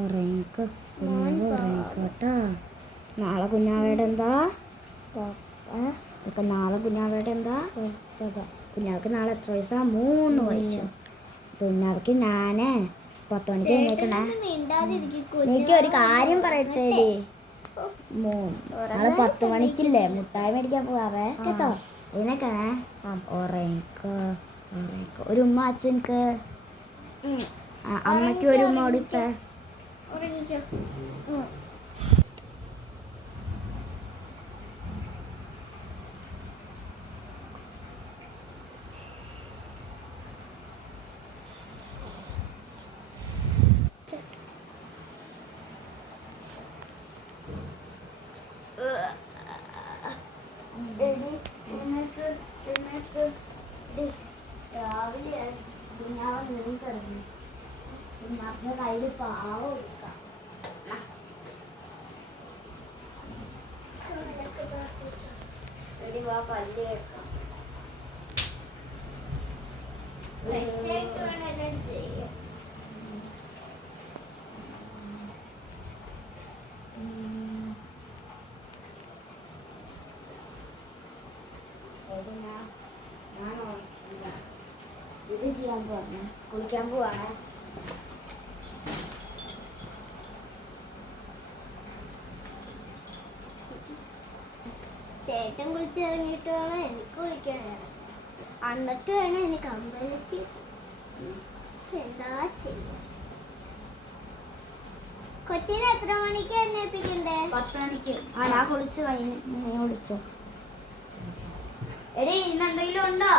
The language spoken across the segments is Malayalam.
ഉറങ്ങിക്കോട്ടോ. നാളെ കുഞ്ഞാവയുടെ എന്താ? നാളെ കുഞ്ഞാവയുടെ എന്താ? കുഞ്ഞാവക്ക് നാളെ എത്ര വയസ്സാ? 3 വയസ്സ്. കുഞ്ഞാവക്ക് ഞാന് 10 മണിക്ക് എഴുന്നേക്കണേ. എനിക്ക് ഒരു കാര്യം പറയട്ടെ. നാളെ 10 മണിക്കില്ലേ മുട്ടായി മേടിക്കാൻ പോവാവേ കേട്ടോ. എഴുന്നേക്കണേ. ഉറങ്ങിക്കോ. ഒരു ഉമ്മ അച്ഛനക്ക്, അമ്മയ്ക്ക് ഒരു ഉമ്മ കൊടുത്തേ. രാവിലെ കുഞ്ഞാവ് നീങ്ങിക്കിടന്നു. കുഞ്ഞാവിന്റെ കയ്യിൽ പാവ കൊടുക്കാം. പല്ല് കേൾക്കാം. ഇത് ചെയ്യാൻ പോവാണ്, കുളിക്കാൻ പോവാണ്. ചേട്ടൻ കുളിച്ചിറങ്ങിയിട്ട് വേണം എനിക്ക് കുളിക്കാൻ. എന്നിട്ട് വേണം എനിക്ക് അമ്പലത്തിൽ. എന്താ ചെയ്യാ? കൊച്ചിനെ എത്ര മണിക്ക് എണ്ണേപ്പിക്കണ്ടേ? 10 മണിക്ക്. ഞാൻ കുളിച്ചു കഴിഞ്ഞ് നീ കുളിച്ചോ. എടി ഇന്ന് എന്തെങ്കിലും ഉണ്ടോ?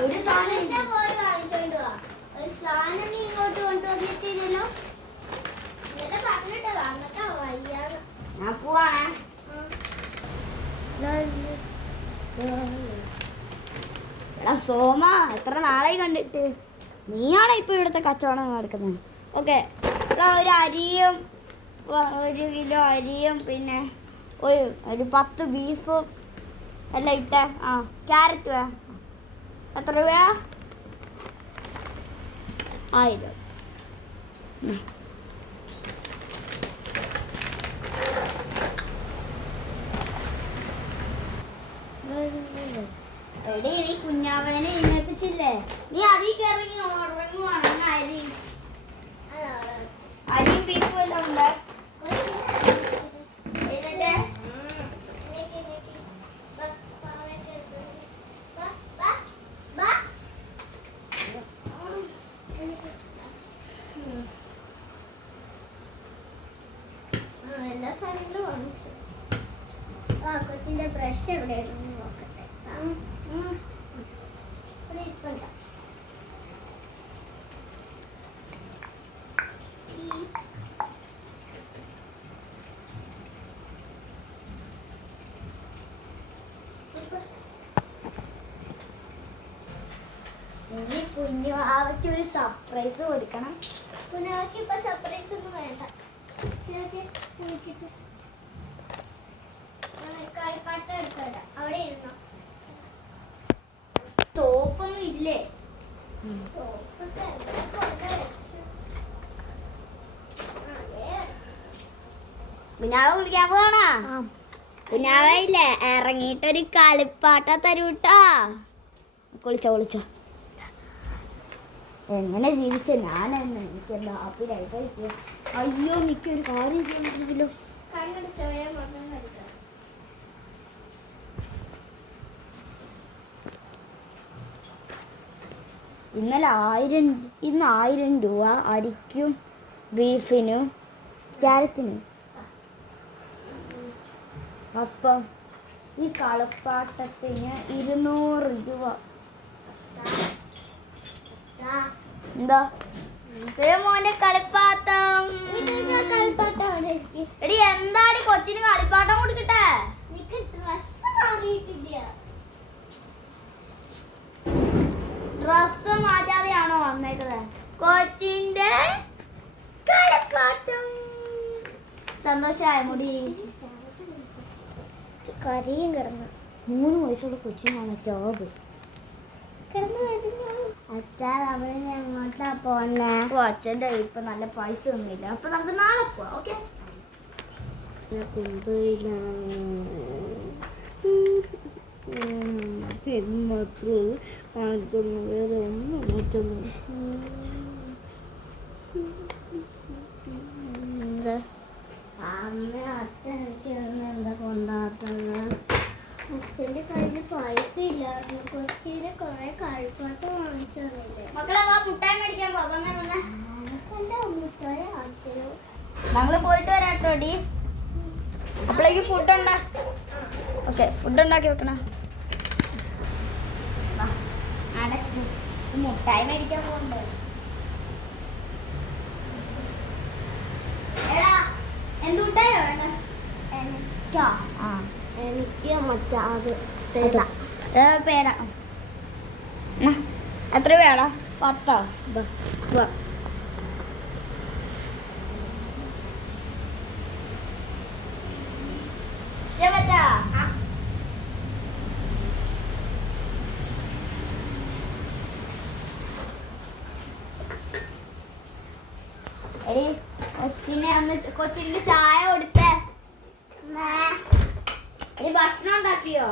ഒരു സാധനം പോയി വാങ്ങിച്ചോണ്ട് പോവാ. ഒരു സാധനം നീ ഇങ്ങോട്ട് കൊണ്ടുവന്നിട്ടില്ലല്ലോ. പറഞ്ഞിട്ട് വന്നിട്ടോ വയ്യാന്ന്. ഞാൻ പോവാണേ. എടാ സോമ, എത്ര നാളായി കണ്ടിട്ട്. നീയാണോ ഇപ്പൊ ഇവിടുത്തെ കച്ചവടം നടക്കുന്നത്? ഓക്കെ. ഒരു അരിയും 1 കിലോ അരിയും പിന്നെ ഒരു 10 ബീഫും എല്ലാം ഇട്ടേ. ക്യാരറ്റ് എത്ര രൂപയാ? 1000. എടി നീ കുഞ്ഞാവനെ എഴുന്നേപ്പിച്ചില്ലേ? നീ അതിൽ കയറി ഉറങ്ങുവാണ്. അരിയും ബീഫും എല്ലാം ഉണ്ട്. എല്ലാ സാധനങ്ങളും വാങ്ങിച്ചു. കൊച്ചിന്റെ ബ്രഷ് എവിടെയായിരുന്നു നോക്കട്ടെ. കുഞ്ഞാവയ്ക്ക് ഒരു സർപ്രൈസ് കൊടുക്കണം. കുഞ്ഞാവയ്ക്ക് ഇപ്പൊ സർപ്രൈസ് ഒന്നും വേണ്ട. കളിപ്പാട്ടം എടുക്കല. അവിടെ ഇരുന്നോ. സോപ്പൊന്നും ഇല്ലേ? കുഞ്ഞാവ കുളിക്കാൻ പോവാണോ? കുഞ്ഞാവ ഇല്ലേ ഇറങ്ങിയിട്ടൊരു കളിപ്പാട്ട തരൂട്ടാ. കുളിച്ചോ. എങ്ങനെ ജീവിച്ച ഞാനെന്ന് എനിക്കെന്താ ഹാപ്പിയിലായിട്ട്. അയ്യോ എനിക്കൊരു കാര്യം ചെയ്യണമല്ലോ. ഇന്ന് 1000 രൂപ അരിക്കും ബീഫിനും ക്യാരറ്റിനും. അപ്പം ഈ കളിപ്പാട്ടത്തിന് 200 രൂപ. എന്താ മോന്റെ കളിപ്പാട്ടം? എടി എന്താടി കൊച്ചിന് കളിപ്പാട്ടം കൊടുക്കട്ടെ? ഡ്രസ് മാറ്റാതെയാണോ വന്നേക്കുന്നത്? കൊച്ചിന്റെ കളിപ്പാട്ടം. സന്തോഷമായ മുടി കരിയും കിടന്നു. 3 വയസ്സുള്ള കൊച്ചിനാണ് ജോബ് കിടന്നു വരുന്നു. അച്ഛാ അവന് എങ്ങോട്ടാ പോന്നെ? ഓ അച്ഛൻ്റെ ഇപ്പൊ നല്ല പൈസ ഒന്നുമില്ല, അപ്പൊ നമുക്ക് നാളെ പോവാം. ഓക്കെ വേറെ ഒന്നും മറ്റൊന്നും അമ്മ അച്ഛൻ എനിക്ക് എന്താ കൊണ്ടാക്കുന്നത്? അച്ഛൻ്റെ കയ്യിൽ പൈസ ഇല്ലായിരുന്നു. കൊച്ചിയിലെ കുറെ കളിപ്പാട്ട് വാങ്ങിച്ചു തന്നില്ലേ മക്കളെ? വാ മുട്ടായി മേടിക്കാൻ പോകാം. മുട്ടായി ആക്കിയോ? ഞങ്ങള് പോയിട്ട് വരാട്ടോടി. അപ്പോഴേക്ക് ഫുഡ് ഓക്കെ ഫുഡ് ഉണ്ടാക്കി വെക്കണം. മുട്ടായി മേടിക്കാൻ പോകണ്ടേ? എടാ എന്ത് മുട്ടായോ വേണ്ട? എനിക്ക് മറ്റാ അത് പേട. എത്ര വേട? 10. എടി കൊച്ചിന് ചായ കൊടുത്തേ. എടി ഭക്ഷണം ഉണ്ടാക്കിയോ?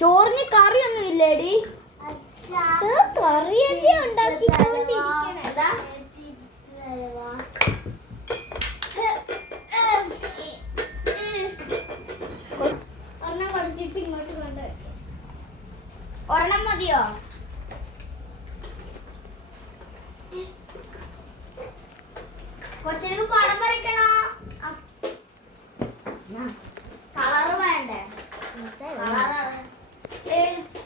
ചോറിന് കറിയൊന്നും ഇല്ലേടി? കറിയല്ലേ ഉണ്ടാക്കിക്കൊണ്ടിരിക്കണേ. ഒരെണ്ണം കൊടുത്തിട്ട് ഇങ്ങോട്ട് കൊണ്ടുവരും. ഒരെണ്ണം മതിയോ? കൊച്ചിന് പടം വരയ്ക്കണോ? കളറ് വേണ്ടേ?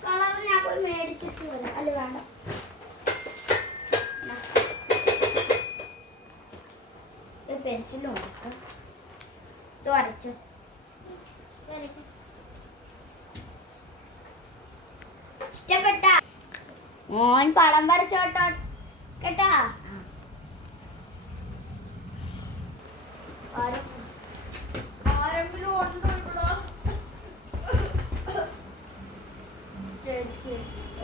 കളറ് ഞാൻ പോയി മേടിച്ചിട്ട് വരാം. അല്ല വേണ്ട. പെൻസിലും ഇത് വരച്ചു. ഇഷ്ടപ്പെട്ട മോൻ പടം വരച്ചോട്ടോ കേട്ടാ? ആരെങ്കിലും ഉണ്ടോ ഇവിടെ? ചേച്ചി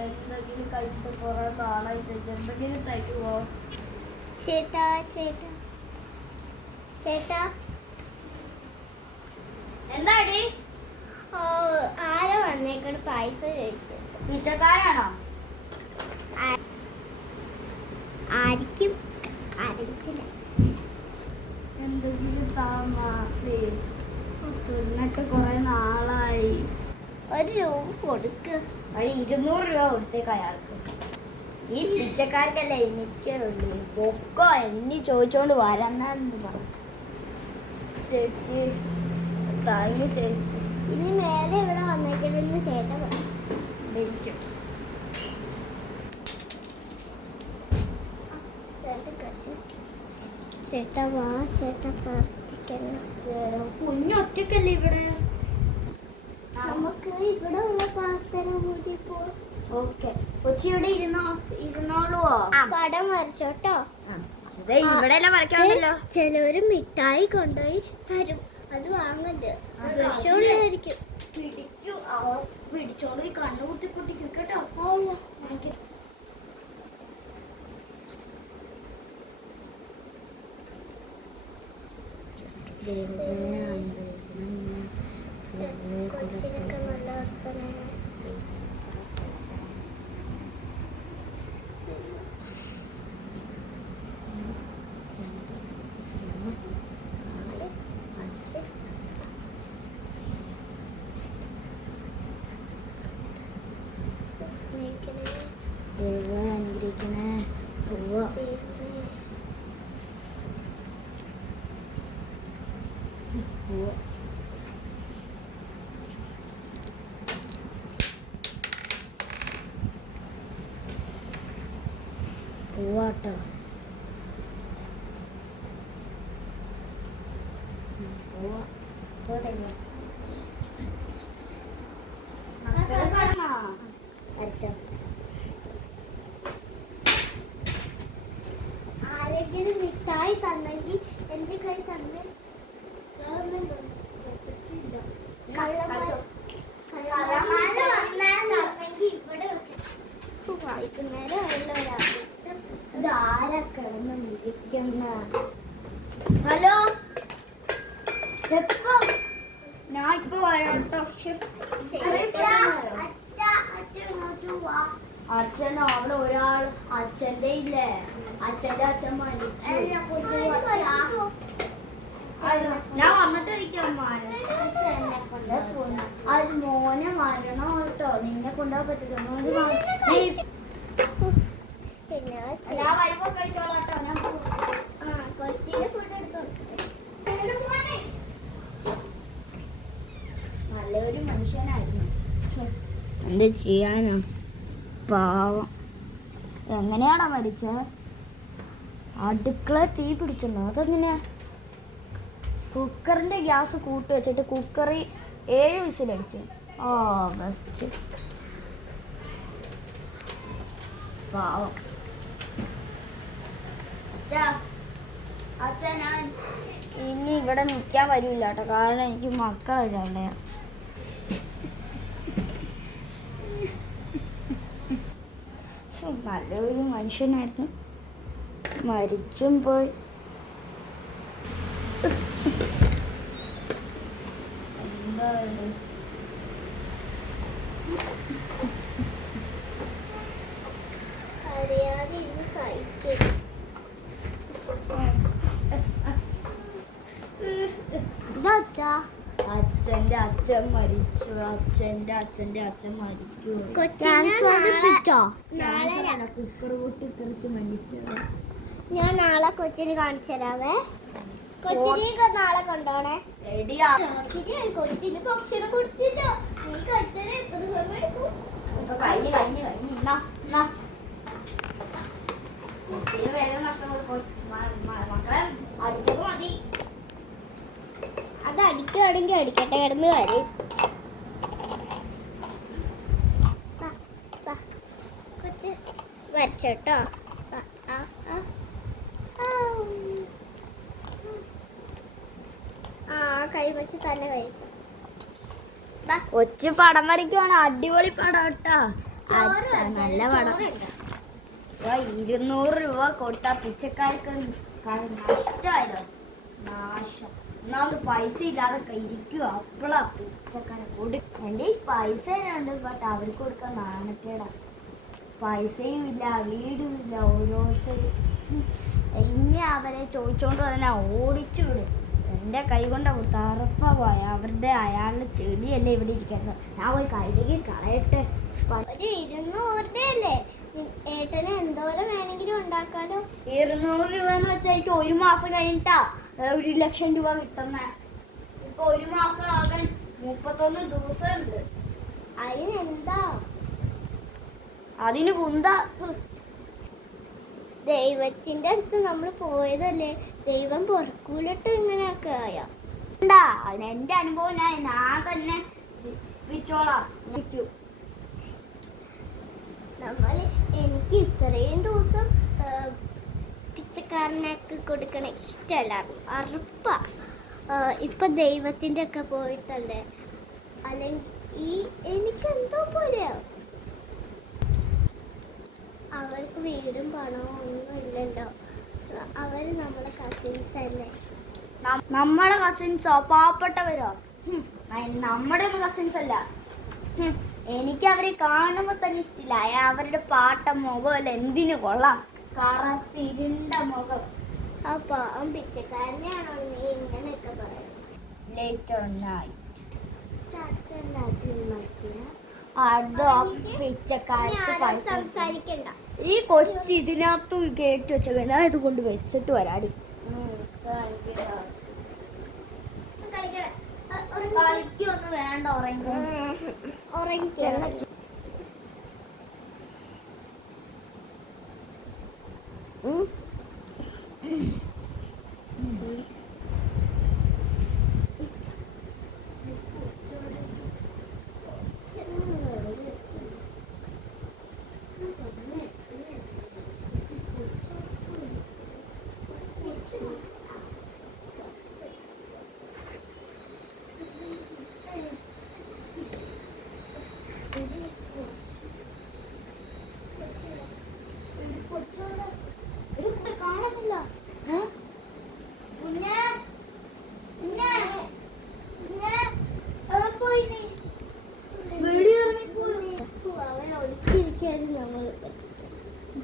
എന്തെങ്കിലും കഴിച്ചിട്ട് കുറെ നാളായി. ചേച്ചി എന്തെങ്കിലും തയ്ക്കുമോ? ചേട്ടാ ചേട്ടാ ചേട്ടാ എന്താടി? ഓ ആരോ വന്നേക്കോട് പൈസ ചോദിച്ചു. പിച്ചക്കാരാണോ? ആയിരിക്കും, അറിയത്തില്ല. എന്തെങ്കിലും താമസി തിന്നിട്ട് കുറെ നാളായി. 1 രൂപ കൊടുക്ക്. 200 രൂപ കൊടുത്തേക്ക് അയാൾക്ക്. ഈ പിച്ചക്കാർക്കല്ലേ എനിക്കുള്ളൂ. പൊക്കോ എന്നെ ചോദിച്ചോണ്ട് വരണ്ടെന്ന് പറഞ്ഞു. ചേച്ചി താങ്ക് ചേച്ചി. ഇനി മേലെ ഇവിടെ വന്നേക്കലെന്ന് ചേട്ട പറഞ്ഞു. ചേട്ടാ വാ ചേട്ടാ പ്രാർത്ഥിക്കണം. കുഞ്ഞൊറ്റക്കല്ലേ ഇവിടെ? നമുക്ക് ഇവിടെ ഉള്ള പ്രാർത്ഥന കൂടി പോ. ഓക്കെ കൊച്ചി ഇവിടെ ഇരുന്നോളുവോ? പടം വരച്ചോട്ടോ. ഇവിടെ എല്ലാം വരയ്ക്കണമല്ലോ. ചിലവര് മിഠായി കൊണ്ടുപോയി തരും, അത് വാങ്ങരുത്. വിഷമുള്ളായിരിക്കും. പിടിച്ചോളൂ, കണ്ണു കുത്തി പൊട്ടിക്കും കേട്ടോ. കൊച്ചിനൊക്കെ നല്ല അവസ്ഥയാണ്. അനുഗ്രഹിക്കണേ. പോവാട്ടോ. ആരെങ്കിലും മിഠായി തന്നെങ്കിൽ എന്റെ കൈ തന്നെ കള്ളന്മാരുടെ വൈകുന്നേരം ആരാ കിടന്ന് വിളിക്കുന്ന? ഹലോ, ഞാൻ ഇപ്പൊ വരാട്ടോ. അച്ഛൻ അവിടെ ഒരാൾ അച്ഛന്റെ ഇല്ലേ, അച്ഛന്റെ അച്ഛൻ മരിച്ചു. ഞാൻ വന്നിട്ടിരിക്കാം. അത് മോനെ മരണം കേട്ടോ, നിന്നെ കൊണ്ടുപോകാൻ പറ്റില്ല. ഞാൻ വരുമ്പോ കഴിച്ചോളാട്ടോ. ഞാൻ കൊച്ചിന്റെ ഫുഡ് എടുത്തോ. നല്ലൊരു മനുഷ്യനായിരുന്നു. എന്ത് ചെയ്യാനാ, പാവം. എങ്ങനെയാണോ മരിച്ചത്? അടുക്കള തീ പിടിച്ചോ? അതെങ്ങനെയാ? കുക്കറിന്റെ ഗ്യാസ് കൂട്ടി വെച്ചിട്ട് കുക്കറി 7 വിസിലടിച്ച്. ഓ ബെസ്റ്റ്. പാവം. അച്ഛാ ഞാൻ ഇനി ഇവിടെ നിൽക്കാൻ വരില്ല കേട്ടോ, കാരണം എനിക്ക് മക്കളില്ല അവിടെ. നല്ലൊരു മനുഷ്യനായിരുന്നു, മരിച്ചും പോയി. എന്താണ് അറിയാതെ ഇന്ന് കഴിക്കും. അച്ഛന്റെ അച്ഛൻ മരിച്ചു. കുക്കർ പൊട്ടി തെറിച്ച് മരിച്ചത്. ഞാൻ നാളെ കൊച്ചിന് കാണിച്ചു തരാവേ. കൊച്ചിനെ നാളെ കൊണ്ടോണേ. കൊച്ചിന് ഭക്ഷണം കൊടുത്തില്ല. നീ കഴിച്ചാൽ എത്ര സമയം എടുക്കും? കഴിഞ്ഞു വേഗം നഷ്ടം മക്കളെ അടിച്ചത് മതി. അത് അടിക്കുകയാണെങ്കിൽ അടിക്കട്ടെ, കിടന്ന് കാര്യം. കൊച്ച് വരച്ചോട്ടോ. കൈ വെച്ച് തന്നെ കഴിച്ചു. കൊച്ചു പടം വരയ്ക്കുവാണ്. അടിപൊളി പടം കേട്ടോ, നല്ല പടം. 200 രൂപ കൊടുത്താ പിച്ചക്കാർക്ക് നഷ്ടമായല്ലോ. നാശം. ഒന്നാമത് പൈസ ഇല്ലാതെ ഇരിക്കുക. അപ്പോഴാ പിച്ചക്കാരെ കൊടു. എൻ്റെ ഈ പൈസ തന്നെയുണ്ട്, ബട്ട് അവർക്ക് കൊടുക്കാൻ നാണക്കേടാ. പൈസയും ഇല്ല, വീടും ഇല്ല. ഓരോരുത്തർ ഇനി അവരെ ചോദിച്ചോണ്ട് തന്നെ ഓടിച്ചു വിടും. എൻ്റെ കൈ കൊണ്ട് കൊടുത്ത അറപ്പ പോയ അവരുടെ അയാളുടെ ചെടിയല്ലേ ഇവിടെ ഇരിക്കുന്നത്. ഞാൻ പോയി കഴുകി കളയട്ടെ. 200 അല്ലേ ഏട്ടന്, എന്തോരം വേണമെങ്കിലും ഉണ്ടാക്കാലോ. 200 രൂപ എന്ന് വെച്ചാൽ എനിക്ക് 1 മാസം കഴിഞ്ഞിട്ടാ 1 ലക്ഷം രൂപ കിട്ടുന്ന. ഇപ്പൊ 1 മാസം ആകാൻ 31 ദിവസം ഉണ്ട്. അതിനെന്താ? അതിന് കുന്ത. ദൈവത്തിന്റെ അടുത്ത് നമ്മൾ പോയതല്ലേ, ദൈവം പൊറക്കൂലിട്ട് ഇങ്ങനെയൊക്കെ ആയാ. എന്റെ അനുഭവം ഞാൻ തന്നെ വിച്ചോളാം. എനിക്ക് ഇത്രയും ദിവസം പിച്ചക്കാരനൊക്കെ കൊടുക്കണ ഇഷ്ടമല്ലായിരുന്നു, അറുപ്പാ. ഇപ്പൊ ദൈവത്തിന്റെ ഒക്കെ പോയിട്ടല്ലേ, അല്ലെങ്കിൽ എനിക്കെന്തോ പോലെയാവും. അവർക്ക് വീടും പണവും ഒന്നും ഇല്ലല്ലോ. അവര് നമ്മളെ കസിൻസ് അല്ലേ. നമ്മളെ കസിൻസോ? പാവപ്പെട്ടവരോ? നമ്മുടെ ഒന്നും കസിൻസ് അല്ല. എനിക്ക് അവരെ കാണുമ്പോ തന്നെ ഇഷ്ടമില്ല. അവരുടെ പാട്ട മുഖമല്ല എന്തിനു കൊള്ളാം, കറത്തിരുണ്ട മുഖം. അപ്പൊ പിച്ചക്കാരനെയാണോ നീ ഇങ്ങനെയൊക്കെ പറയുന്നത്? സംസാരിക്കണ്ട. ഈ കൊച്ചി ഇതിനകത്തു കേട്ട് വെച്ചത് ഞാൻ ഇത് കൊണ്ട് വെച്ചിട്ട് വരാടി. കളിക്കൊന്നും വേണ്ട, ഉറങ്ങിച്ചോ.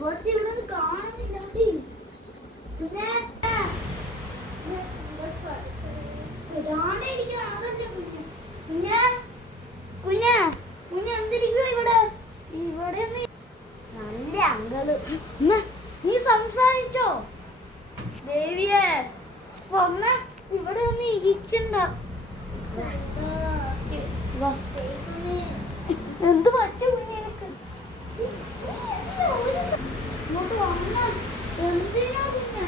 കൊച്ചു ഇവിടെ കാണുന്നില്ല. പിന്നെ കുഞ്ഞ കുഞ്ഞ കുഞ്ഞ എന്തിരിക്കുക ഇവിടെ? ഇവിടെ നല്ല അങ്കള്. നീ സംസാരിച്ചോ ദേവിയെ? അമ്മ ഇവിടെ ഒന്ന് ഇരിക്കണ്ട. എന്ത് പറ്റും കുഞ്ഞിനക്ക്? ഇങ്ങോട്ട് വന്ന എന്തിനാ കുഞ്ഞ?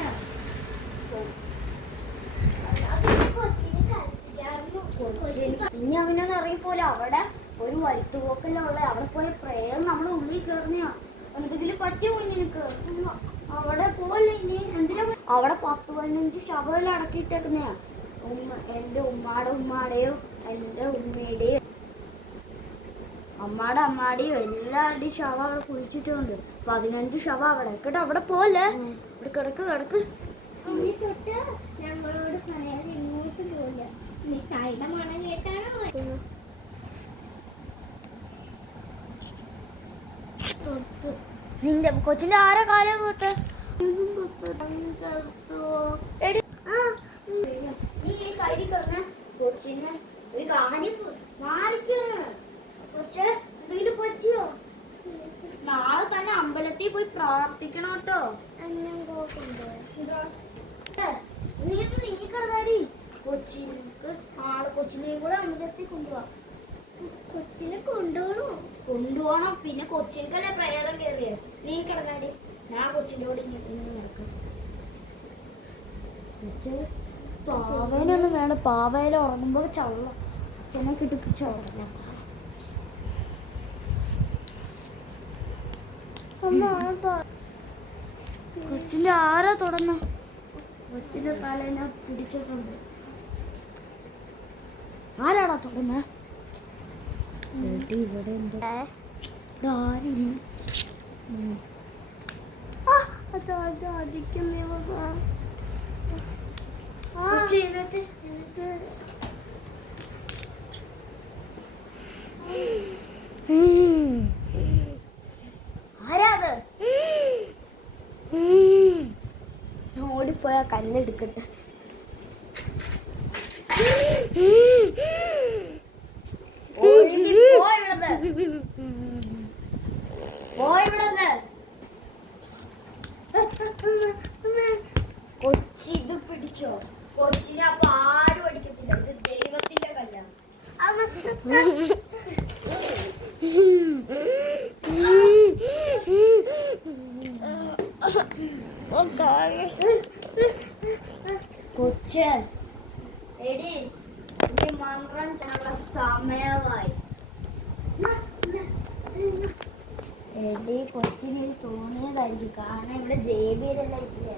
ഇനി അങ്ങനെയൊന്നും ഇറങ്ങിപ്പോലെ. അവിടെ ഒരു വരുത്തുപോക്കല്ലുള്ള അവിടെ പോയ പ്രേയം നമ്മുടെ ഉള്ളിൽ കയറുന്നയാ. എന്തെങ്കിലും പറ്റിയ കുഞ്ഞിനക്ക് അവിടെ പോലെ. ഇനി എന്തിനാ? അവിടെ 10-15 ശവം അടക്കിയിട്ടേക്കുന്നയാ. എൻ്റെ ഉമ്മാടെയോ എൻ്റെ ഉമ്മയുടെയും അമ്മാടെയും എല്ലാവരുടെയും ശവം അവിടെ കുഴിച്ചിട്ടുണ്ട്. 15 ശവം അവിടെ കേട്ടോ. അവിടെ പോലെ ഇവിടെ കിടക്ക്. ഞങ്ങളോട് പറയാതെ ഇങ്ങോട്ട് പോയില്ല. മിഠായിയുടെ മണം കേട്ടാണ് പോയത്. നിന്റെ കൊച്ചിന്റെ ആരാ കാലം കൂട്ട്? നീ ഈ സൈഡിൽ കിടന്ന കൊച്ചിനെ ഒരു കാര്യം മാറിക്കുന്നു. കൊച്ച് എന്തെങ്കിലും പറ്റിയോ? നാളെ തന്നെ അമ്പലത്തിൽ പോയി പ്രാർത്ഥിക്കണം കേട്ടോ. നീ കിടന്നാടി. കൊച്ചിനെയും കൂടെ അമ്പലത്തിൽ കൊണ്ടുപോവാം. കൊച്ചിനെ കൊണ്ടുപോകണം. പിന്നെ കൊച്ചിനല്ലേ പ്രേതം കയറിയ. നീ കിടന്നാടി. ഞാൻ കൊച്ചിൻ്റെ കൂടെ ഇങ്ങനെ നടക്കും. പാവേനൊന്നും വേണം. പാവേല ഉറങ്ങുമ്പോ ചള്ള അച്ഛനെ കിട്ടിപ്പിച്ച ഉറങ്ങാം. കൊച്ചിന്റെ ആരാ തുടർന്ന? കൊച്ചിന്റെ തലേനെ പിടിച്ചിട്ടുണ്ട്. ആരാടാ തുടർന്ന? ഇവിടെ എന്താ ആരാത്? ഓടിപ്പോയാ കല്ലെടുക്കട്ടെ. കൊച്ചിത് പിടിച്ചോ? കൊച്ചിനെ അപ്പൊ ആരും അടിക്കത്തില്ല. ഇത് ദൈവത്തിന്റെ കല്ലാണ്. കൊച്ച് എടി മന്ത്രം സമയമായി. എടി കൊച്ചിന് തോന്നിയതായിരിക്കും. കാരണം ഇവിടെ ജേബിയിലെല്ലാം ഇല്ലേ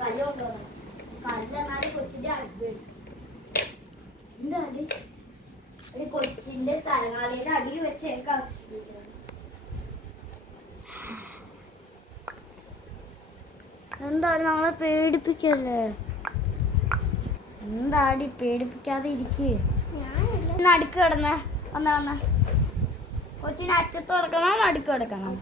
കല്ലുണ്ടോ? കല്ലെന്നാലും കൊച്ചിന്റെ അടി. എന്താ അടി? എടി കൊച്ചിന്റെ തലങ്ങാളിയുടെ അടി വെച്ചേക്കാം. എന്താണ് നമ്മളെ പേടിപ്പിക്കല്ലേ? എന്താടി പേടിപ്പിക്കാതെ ഇരിക്കേ. നടുക്ക് കിടന്ന് വന്ന കൊച്ചിന് അറ്റത്ത് കിടക്കണം. നടുക്ക് കിടക്കണം.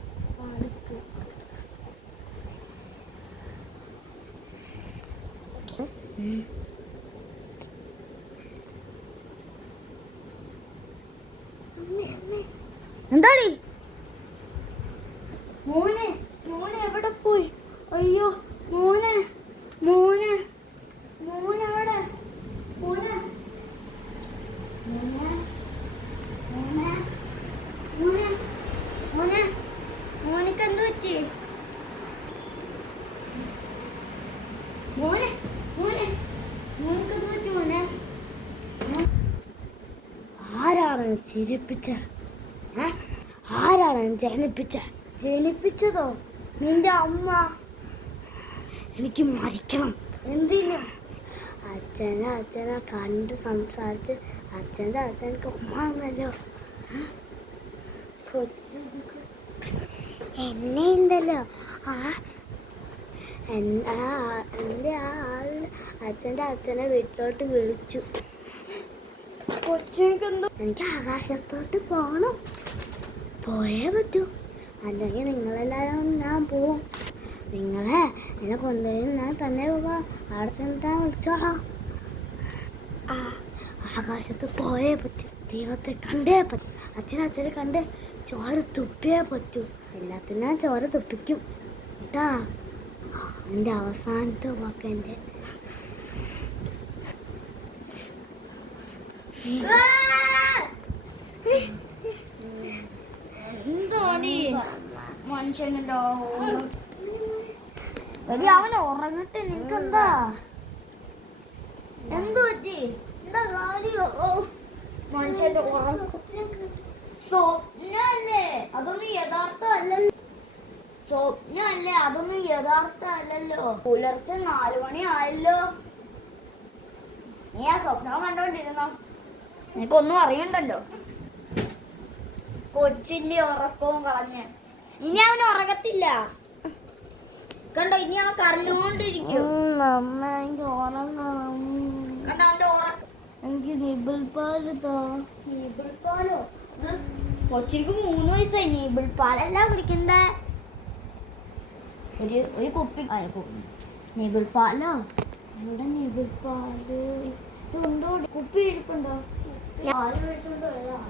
എന്താടി മോനെ? മോനെ എവിടെ പോയി? അയ്യോ മോനെ മോനെ മോനെ അവിടെ. മോനെ മോനെ മോനെ മോനെ മോനെ മോനിക്ക് എന്ത് പറ്റി? മോനെ മോനെ മോനിക്ക് എന്ത് പറ്റി? മോനെ ആരാണ് ചിരിപ്പിച്ച? ആരാണ് ജനിപ്പിച്ചതോ? നിന്റെ അമ്മ. എനിക്ക് മരിക്കണം. എന്തിനാ? അച്ഛനെ കണ്ട് സംസാരിച്ച് അച്ഛനക്ക് ഉമ്മല്ലോ. എന്നെ ഉണ്ടല്ലോ എൻ്റെ അച്ഛനെ വീട്ടിലോട്ട് വിളിച്ചു. കൊച്ചിനെന്തോ എനിക്ക് ആകാശത്തോട്ട് പോണം. പോയേ പറ്റൂ. അല്ലെങ്കിൽ നിങ്ങളെല്ലാവരും ഞാൻ പോവും. നിങ്ങളെ എന്നെ കൊണ്ടുപോയി ഞാൻ തന്നെ പോകാം. അവിടെ ചെന്നിട്ട് വിളിച്ചോളാം. ആകാശത്ത് പോയേ പറ്റൂ, ദൈവത്തെ കണ്ടേ പറ്റൂ, അച്ഛനെ കണ്ട് ചോര തുപ്പിയേ പറ്റൂ. എല്ലാത്തിനും ഞാൻ ചോര തുപ്പിക്കും കേട്ടാ. എൻ്റെ അവസാനത്തെ വാക്കെൻ്റെ. എന്തോടി മനുഷ്യനുണ്ടോ? അവൻ ഉറങ്ങട്ടെ. നിനക്കെന്താ? എന്തു പറ്റി? എന്താ കാര്യോ? മനുഷ്യന്റെ സ്വപ്നല്ലേ, അതൊന്നും യഥാർത്ഥമല്ലല്ലോ. സ്വപ്നല്ലേ, അതൊന്നും യഥാർത്ഥമല്ലല്ലോ. പുലർച്ചെ 4 മണി ആയല്ലോ. നീ ആ സ്വപ്നം കണ്ടോണ്ടിരുന്നോ? നിനക്കൊന്നും അറിയണ്ടല്ലോ. കൊച്ചിന്റെ ഉറക്കവും കളഞ്ഞ് ഇനി അവൻ ഉറങ്ങത്തില്ല കണ്ടോ. ഇനി അവൻ കരഞ്ഞോണ്ടിരിക്കും. കണ്ടോ അവന്റെ ഉറക്കം. എനിക്ക് നിബിൾ പാല് താ. നിബിൾ പാലോ? കൊച്ചിക്ക് 3 വയസ്സായി. നിബിൾ പാലല്ല കുടിക്കണ്ടേ. ഒരു കുപ്പി നിബിൾ പാലോ? ഇവിടെ നിബിൾ പാല് എന്തോ കുപ്പി ഇരിപ്പുണ്ടോ? പാല് മേടിച്ചോണ്ട് വരാം.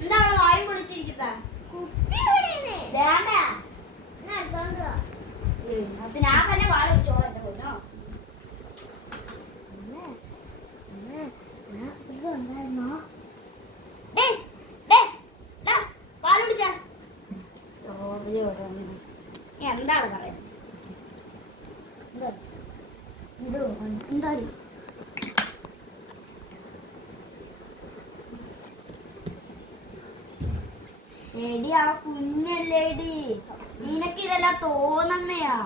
എന്താ വായും പൊളിച്ചിരിക്കുന്ന ഞാൻ തന്നെ പാല് വെച്ചോളാം. എന്റെ പൊന്നോ എന്താണ് പറയുന്നത്? എന്താ എടി ആ കുഞ്ഞല്ലേടി, നിനക്ക് ഇതെല്ലാം തോന്നുന്നയാ.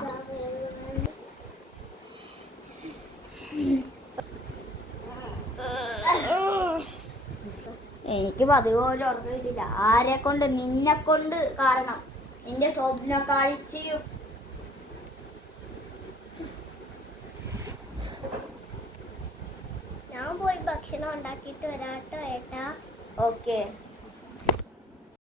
എനിക്ക് പതിപോലെ ഉറക്കം കിട്ടില്ല. ആരെ കൊണ്ട്? നിന്നെ കൊണ്ട്. കാരണം നിന്റെ സ്വപ്ന കാഴ്ചയും. ഞാൻ പോയി ഭക്ഷണം ഉണ്ടാക്കിയിട്ട് വരാട്ടോ ഏട്ടാ. ഓക്കെ.